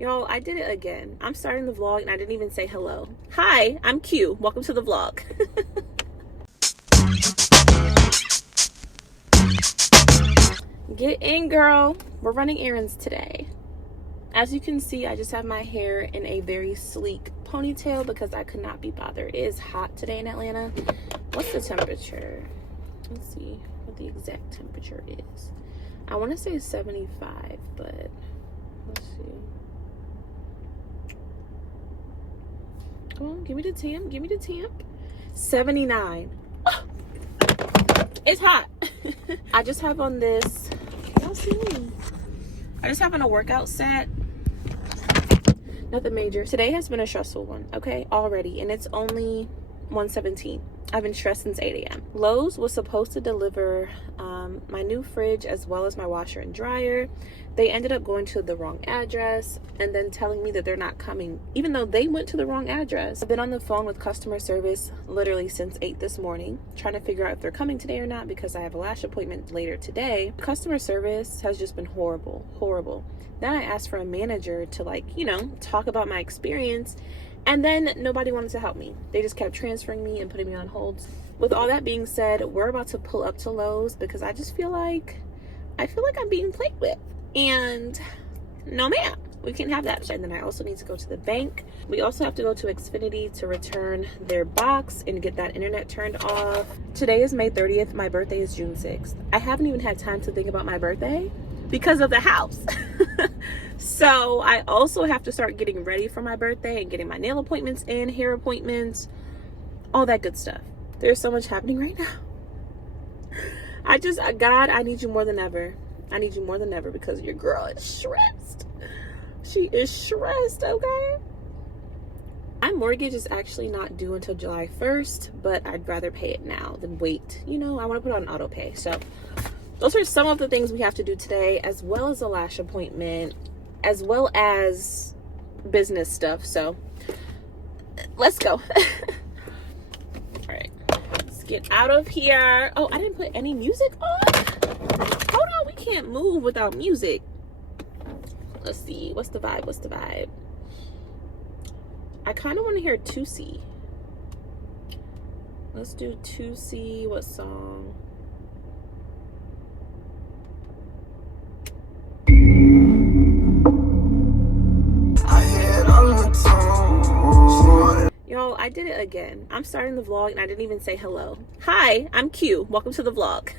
Y'all, I did it again. I'm starting the vlog and I didn't even say hello. Hi, I'm Q. Welcome to the vlog. Get in, girl. We're running errands today. As you can see, I just have my hair in a very sleek ponytail because I could not be bothered. It is hot today in Atlanta. What's the temperature? Let's see what the exact temperature is. I want to say 75, but let's see. Come on, give me the temp. Give me the temp. 79. Oh, it's hot. I just have on this. Y'all see me? I just have on a workout set. Nothing major. Today has been a stressful one, okay, already. And it's only 1:17. I've been stressed since 8 a.m. Lowe's was supposed to deliver my new fridge as well as my washer and dryer. They ended up going to the wrong address and then telling me that they're not coming, even though they went to the wrong address. I've been on the phone with customer service literally since 8 this morning, trying to figure out if they're coming today or not because I have a lash appointment later today. Customer service has just been horrible, horrible. Then I asked for a manager to talk about my experience. And then nobody wanted to help me. They just kept transferring me and putting me on hold. With all that being said, we're about to pull up to Lowe's because I just feel like I'm being played with. And no ma'am, we can't have that. And then I also need to go to the bank. We also have to go to Xfinity to return their box and get that internet turned off. Today is May 30th. My birthday is June 6th. I haven't even had time to think about my birthday because of the house. So I also have to start getting ready for my birthday and getting my nail appointments in, hair appointments, all that good stuff. There's so much happening right now. God, I need you more than ever. I need you more than ever because your girl is stressed. She is stressed, okay? My mortgage is actually not due until July 1st, but I'd rather pay it now than wait. I want to put it on auto pay. So those are some of the things we have to do today, as well as a lash appointment, as well as business stuff. So let's go. All right, let's get out of here. Oh, I didn't put any music on. Hold on, we can't move without music. Let's see, what's the vibe? I kind of want to hear 2C. Let's do 2C. What song? Y'all, I did it again. I'm starting the vlog and I didn't even say hello. Hi, I'm Q. Welcome to the vlog.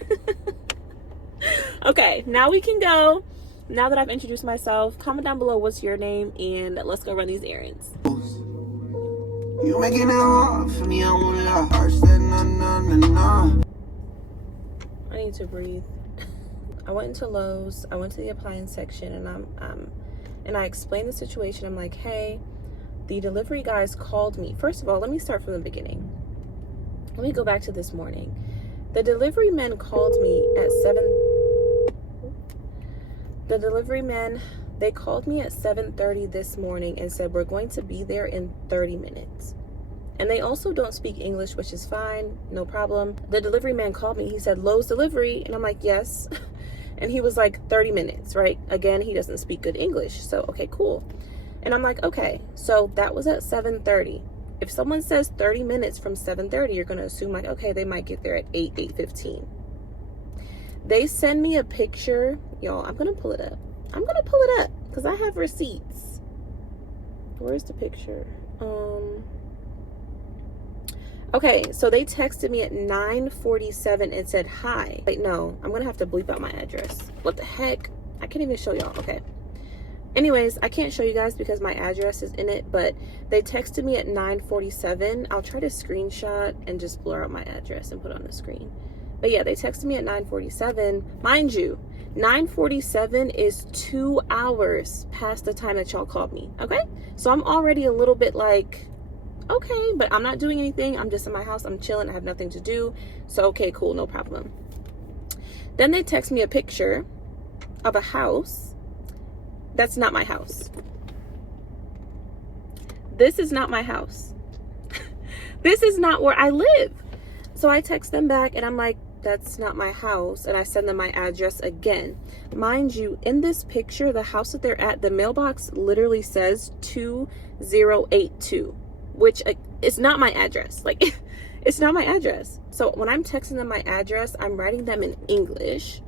Okay, now we can go. Now that I've introduced myself, comment down below what's your name and let's go run these errands. You making it hard for me, I won't lie. I need to breathe. I went into Lowe's. I went to the appliance section and I explained the situation. I'm like, hey, the delivery guys called me. First of all, let me start from the beginning. Let me go back to this morning. The delivery men called me at 7:30 this morning and said, we're going to be there in 30 minutes. And they also don't speak English, which is fine, no problem. The delivery man called me. He said, Lowe's delivery. And I'm like, yes. And he was like, 30 minutes, right? Again, he doesn't speak good English. So, okay, cool. And I'm like, okay, so that was at 7:30. If someone says 30 minutes from 7:30, you're going to assume like, okay, they might get there at 8:15. They send me a picture. Y'all, I'm going to pull it up. Because I have receipts. Where's the picture? Okay, so they texted me at 9:47 and said, hi. Wait, no, I'm going to have to bleep out my address. What the heck? I can't even show y'all. Okay. Anyways, I can't show you guys because my address is in it, but they texted me at 9:47. I'll try to screenshot and just blur out my address and put it on the screen. But yeah, they texted me at 9:47. Mind you, 9:47 is 2 hours past the time that y'all called me, okay? So I'm already a little bit like, okay, but I'm not doing anything. I'm just in my house. I'm chilling. I have nothing to do. So, okay, cool, no problem. Then they text me a picture of a house. That's not my house. This is not my house. This is not where I live. So I text them back and I'm like, that's not my house. And I send them my address again. Mind you, in this picture, the house that they're at, the mailbox literally says 2082, which it's not my address. Like, it's not my address. So when I'm texting them my address, I'm writing them in English,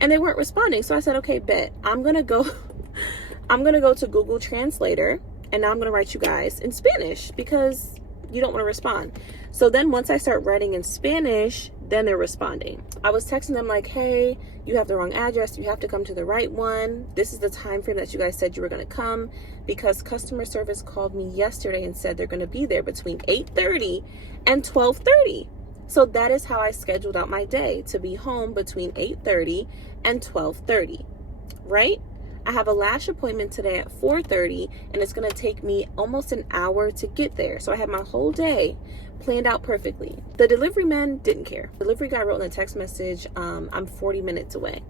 and they weren't responding. So I said, okay, bet. I'm gonna go to Google Translator, and now I'm gonna write you guys in Spanish because you don't want to respond. So then once I start writing in Spanish, then they're responding. I was texting them like, hey, you have the wrong address. You have to come to the right one. This is the time frame that you guys said you were going to come, because customer service called me yesterday and said they're going to be there between 8:30 and 12:30. So that is how I scheduled out my day, to be home between 8:30 and 12:30, right? I have a lash appointment today at 4:30, and it's going to take me almost an hour to get there. So I have my whole day planned out perfectly. The delivery man didn't care. The delivery guy wrote in a text message, I'm 40 minutes away.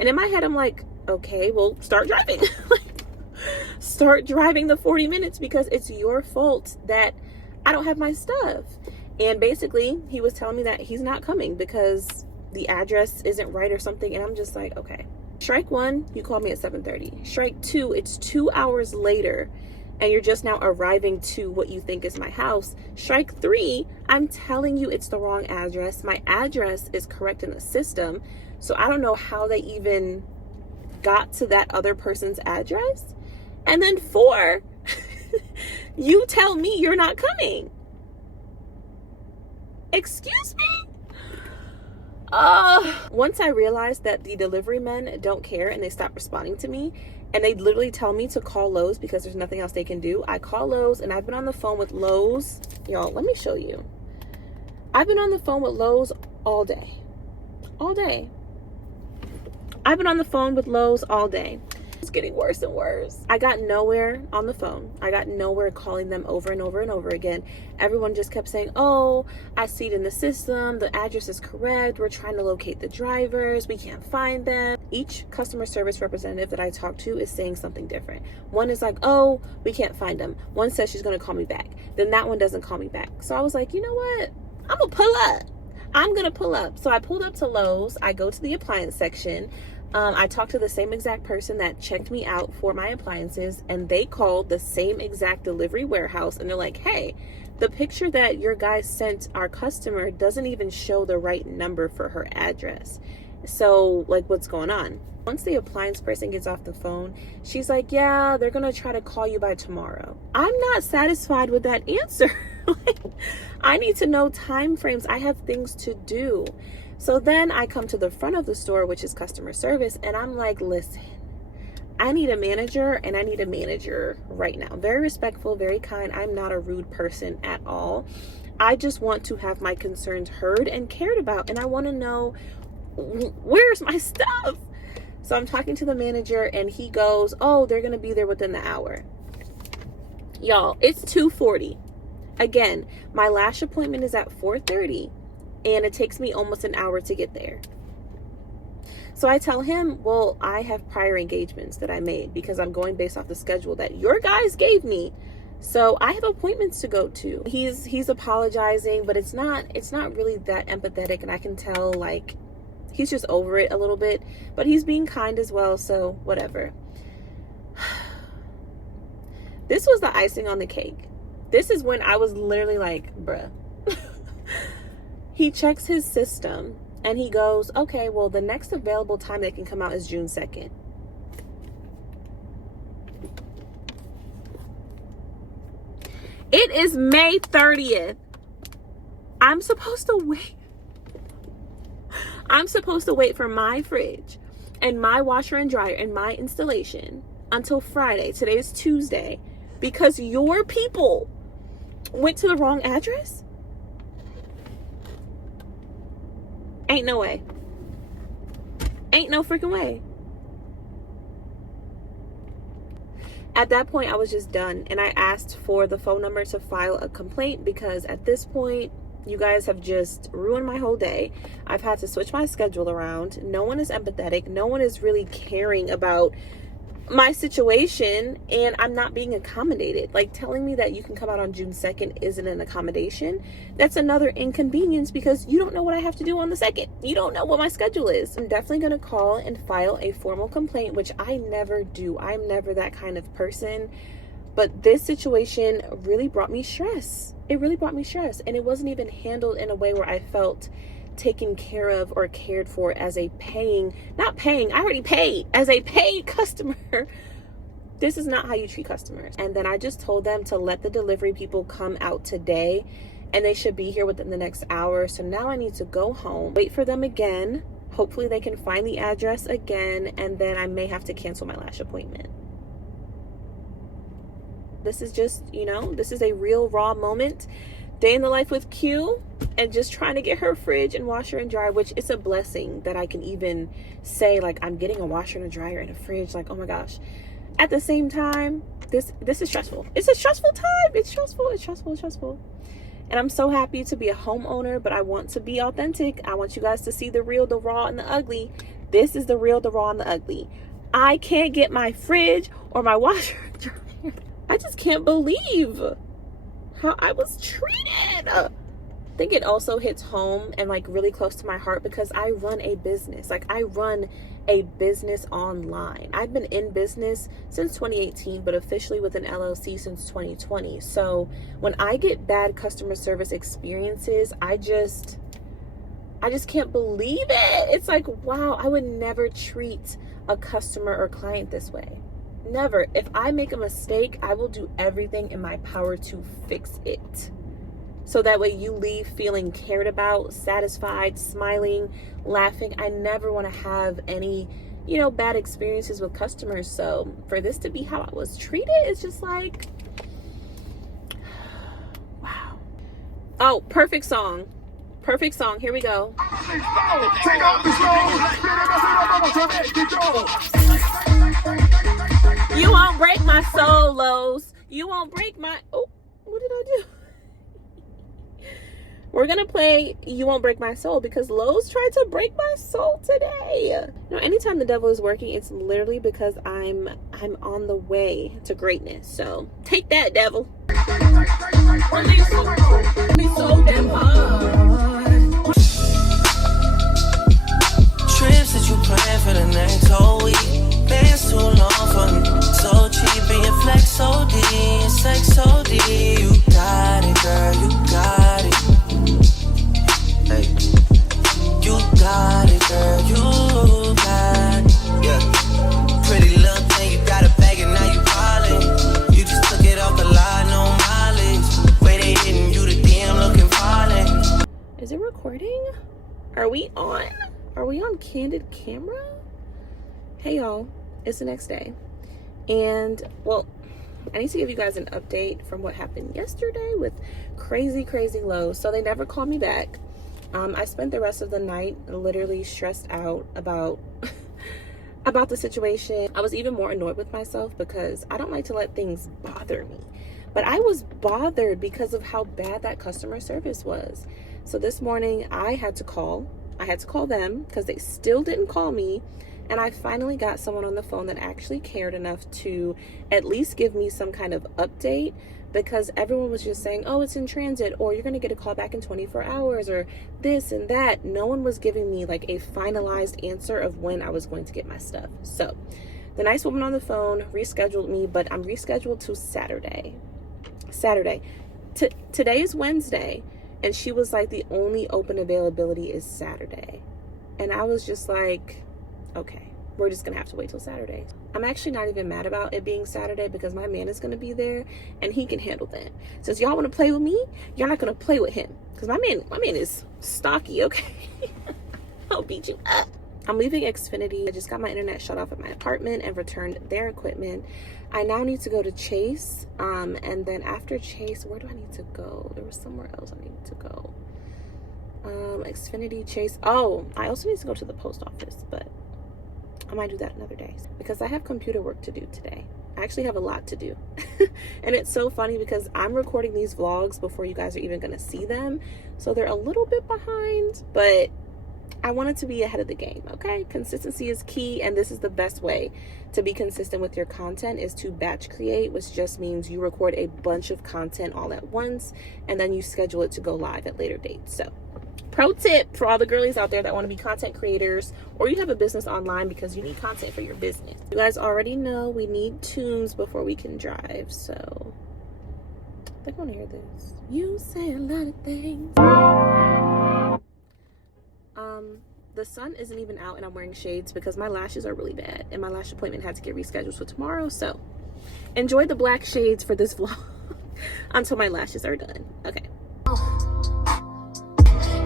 And in my head, I'm like, okay, well, start driving. Start driving the 40 minutes because it's your fault that I don't have my stuff. And basically, he was telling me that he's not coming because the address isn't right or something. And I'm just like, okay. Strike one, you called me at 7:30. Strike two, it's 2 hours later, and you're just now arriving to what you think is my house. Strike three, I'm telling you it's the wrong address. My address is correct in the system, so I don't know how they even got to that other person's address. And then four, you tell me you're not coming. Excuse me? Once I realized that the delivery men don't care and they stop responding to me, and they literally tell me to call Lowe's because there's nothing else they can do, I call Lowe's, and I've been on the phone with Lowe's. Y'all, let me show you. I've been on the phone with Lowe's all day. All day. I've been on the phone with Lowe's all day. It's getting worse and worse. I got nowhere on the phone. I got nowhere calling them over and over and over again. Everyone just kept saying, oh, I see it in the system. The address is correct. We're trying to locate the drivers. We can't find them. Each customer service representative that I talk to is saying something different. One is like, oh, we can't find them. One says she's going to call me back. Then that one doesn't call me back. So I was like, you know what? I'm going to pull up. I'm going to pull up. So I pulled up to Lowe's. I go to the appliance section. I talked to the same exact person that checked me out for my appliances, and they called the same exact delivery warehouse, and they're like, hey, the picture that your guy sent our customer doesn't even show the right number for her address. So, like, what's going on? Once the appliance person gets off the phone, she's like, yeah, they're going to try to call you by tomorrow. I'm not satisfied with that answer. I need to know time frames. I have things to do. So then I come to the front of the store, which is customer service, and I'm like, listen, I need a manager, and I need a manager right now. Very respectful, very kind. I'm not a rude person at all. I just want to have my concerns heard and cared about, and I want to know, where's my stuff? So I'm talking to the manager, and he goes, oh, they're going to be there within the hour. Y'all, it's 2:40. Again, my lash appointment is at 4:30. And it takes me almost an hour to get there. So I tell him, well, I have prior engagements that I made because I'm going based off the schedule that your guys gave me. So I have appointments to go to. He's apologizing, but it's not really that empathetic, and I can tell like he's just over it a little bit, but he's being kind as well, so whatever. This was the icing on the cake. This is when I was literally like, bruh. He checks his system and he goes, okay, well, the next available time they can come out is June 2nd. It is May 30th. I'm supposed to wait for my fridge and my washer and dryer and my installation until Friday. Today is Tuesday because your people went to the wrong address? Ain't no way. Ain't no freaking way. At that point, I was just done. And I asked for the phone number to file a complaint because at this point, you guys have just ruined my whole day. I've had to switch my schedule around. No one is empathetic. No one is really caring about my situation and I'm not being accommodated. Like, telling me that you can come out on June 2nd isn't an accommodation. That's another inconvenience because you don't know what I have to do on the 2nd. You don't know what my schedule is. I'm definitely going to call and file a formal complaint, which I never do. I'm never that kind of person. But this situation really brought me stress. It really brought me stress. And it wasn't even handled in a way where I felt taken care of or cared for as a I already paid, as a paid customer. This is not how you treat customers. And then I just told them to let the delivery people come out today, and they should be here within the next hour. So now I need to go home, wait for them again. Hopefully they can find the address again, and then I may have to cancel my lash appointment. This is just, this is a real raw moment. Day in the life with Q, and just trying to get her fridge and washer and dryer, which is a blessing that I can even say, like, I'm getting a washer and a dryer and a fridge. Like, oh my gosh. At the same time, this is stressful. It's a stressful time. It's stressful. And I'm so happy to be a homeowner, but I want to be authentic. I want you guys to see the real, the raw, and the ugly. This is the real, the raw, and the ugly. I can't get my fridge or my washer and dryer. I just can't believe how I was treated. I think it also hits home and like really close to my heart because I run a business. Like, I run a business online. I've been in business since 2018, but officially with an LLC since 2020. So when I get bad customer service experiences, I just can't believe it. It's like, wow, I would never treat a customer or client this way. Never. If I make a mistake, I will do everything in my power to fix it. So that way you leave feeling cared about, satisfied, smiling, laughing. I never want to have any, bad experiences with customers. So for this to be how I was treated, it's just like, wow. Oh, perfect song. Here we go. You won't break my soul, Lowe's. You won't break my... Oh, what did I do? We're going to play You Won't Break My Soul because Lowe's tried to break my soul today. Anytime the devil is working, it's literally because I'm on the way to greatness. So take that, devil. Be so damn hard. Trips that you plan for the next whole week. Bands too long for me. So cheap and your flex so D and sex so D. You got it, girl, you got it. Hey. You got it, girl, you got it. Yeah. Pretty little thing, you got a bag and now you calling. You just took it off the line, no mileage. Way they hitting you, the DM looking violent. Is it recording? Are we on? Are we on candid camera? Hey y'all, it's the next day. And well, I need to give you guys an update from what happened yesterday with crazy Lowe's. So they never called me back. I spent the rest of the night literally stressed out about the situation. I was even more annoyed with myself because I don't like to let things bother me. But I was bothered because of how bad that customer service was. So this morning I had to call them because they still didn't call me. And I finally got someone on the phone that actually cared enough to at least give me some kind of update, because everyone was just saying, oh, it's in transit, or you're going to get a call back in 24 hours, or this and that. No one was giving me like a finalized answer of when I was going to get my stuff. So the nice woman on the phone rescheduled me, but I'm rescheduled to Saturday. Today is Wednesday. And she was like, the only open availability is Saturday. And I was just like, okay, we're just gonna have to wait till Saturday. I'm actually not even mad about it being Saturday because my man is gonna be there and he can handle that. Since y'all wanna play with me, you're not gonna play with him. Because my man is stocky, okay? I'll beat you up. I'm leaving Xfinity. I just got my internet shut off at my apartment and returned their equipment. I now need to go to Chase. And then after Chase, where do I need to go? There was somewhere else I needed to go. Xfinity, Chase. Oh, I also need to go to the post office, but I might do that another day because I have computer work to do today. I actually have a lot to do. And it's so funny because I'm recording these vlogs before you guys are even going to see them. So they're a little bit behind, but I wanted to be ahead of the game, okay? Consistency is key, and this is the best way to be consistent with your content is to batch create, which just means you record a bunch of content all at once, and then you schedule it to go live at later dates. So, pro tip for all the girlies out there that want to be content creators, or you have a business online because you need content for your business. You guys already know we need tunes before we can drive, so I think I want to hear this. You say a lot of things. The sun isn't even out and I'm wearing shades because my lashes are really bad and my lash appointment had to get rescheduled for tomorrow. So enjoy the black shades for this vlog until my lashes are done. Okay.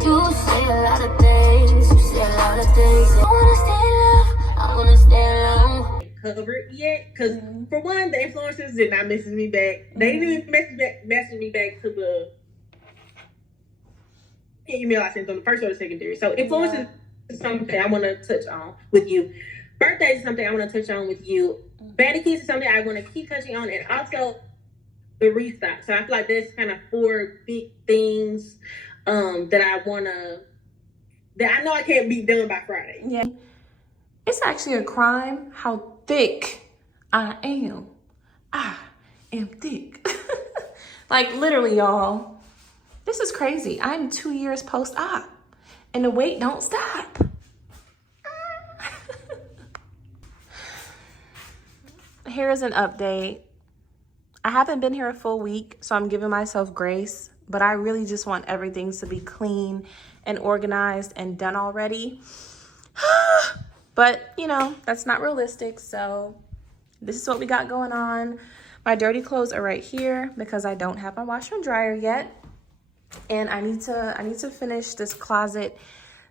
You say a lot of things. You say a lot of things. I wanna stay love. I wanna stay long. Covered yet? Because for one, the influencers did not message me back. They didn't even message me back to the email I sent on the first or the secondary. So influencers is something I want to touch on with you. Birthdays is something I want to touch on with you. Baddie Kids is something I want to keep touching on, and also the restock. So I feel like there's kind of 4 big things that I I know I can't be done by Friday. Yeah. It's actually a crime how thick I am. I am thick. Like literally, y'all. This is crazy. I'm 2 years post-op and the weight don't stop. Here is an update. I haven't been here a full week, so I'm giving myself grace, but I really just want everything to be clean and organized and done already. But, you know, that's not realistic, so this is what we got going on. My dirty clothes are right here because I don't have my washer and dryer yet. And I need to finish this closet,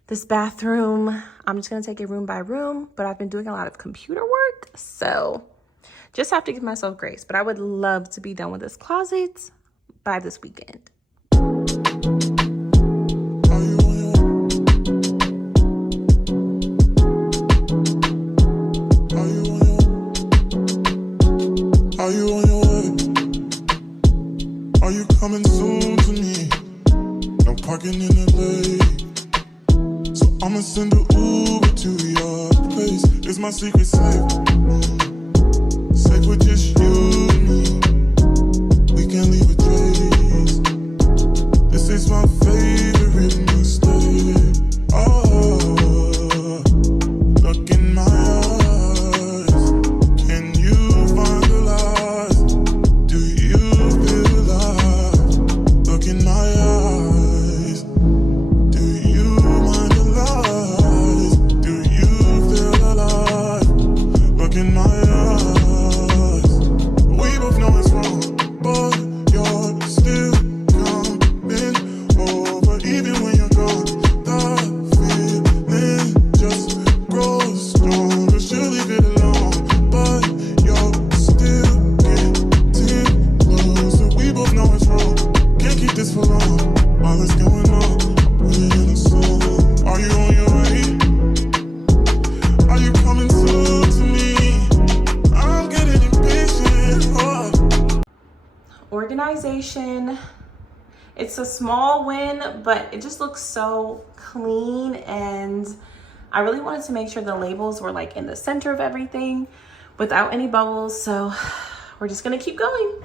this bathroom. I'm just gonna take it room by room, but I've been doing a lot of computer work, so just have to give myself grace. But I would love to be done with this closet by this weekend. Are you on your way? Are you coming soon to me? No parking in LA, so I'ma send an Uber to your place. It's my secret safe, safe with just you and me. We can't leave a trace. This is my favorite mistake. Oh, look in my eyes. Can you find the lies? Do you feel alive? Look in my eyes. Do you mind the lies? Do you feel alive? Look in my eyes. We both know it's wrong, but you're still coming over. Even when you're gone, the feeling just grows stronger. She'll leave it alone, but you're still getting closer. We both know it's wrong, can't keep this for long. All that's going on, put it in a song. Are you on your way? Are you coming soon to me? I'm getting impatient. Oh. Organization. It's a small win, but it just looks so clean, and I really wanted to make sure the labels were like in the center of everything without any bubbles, so we're just gonna keep going.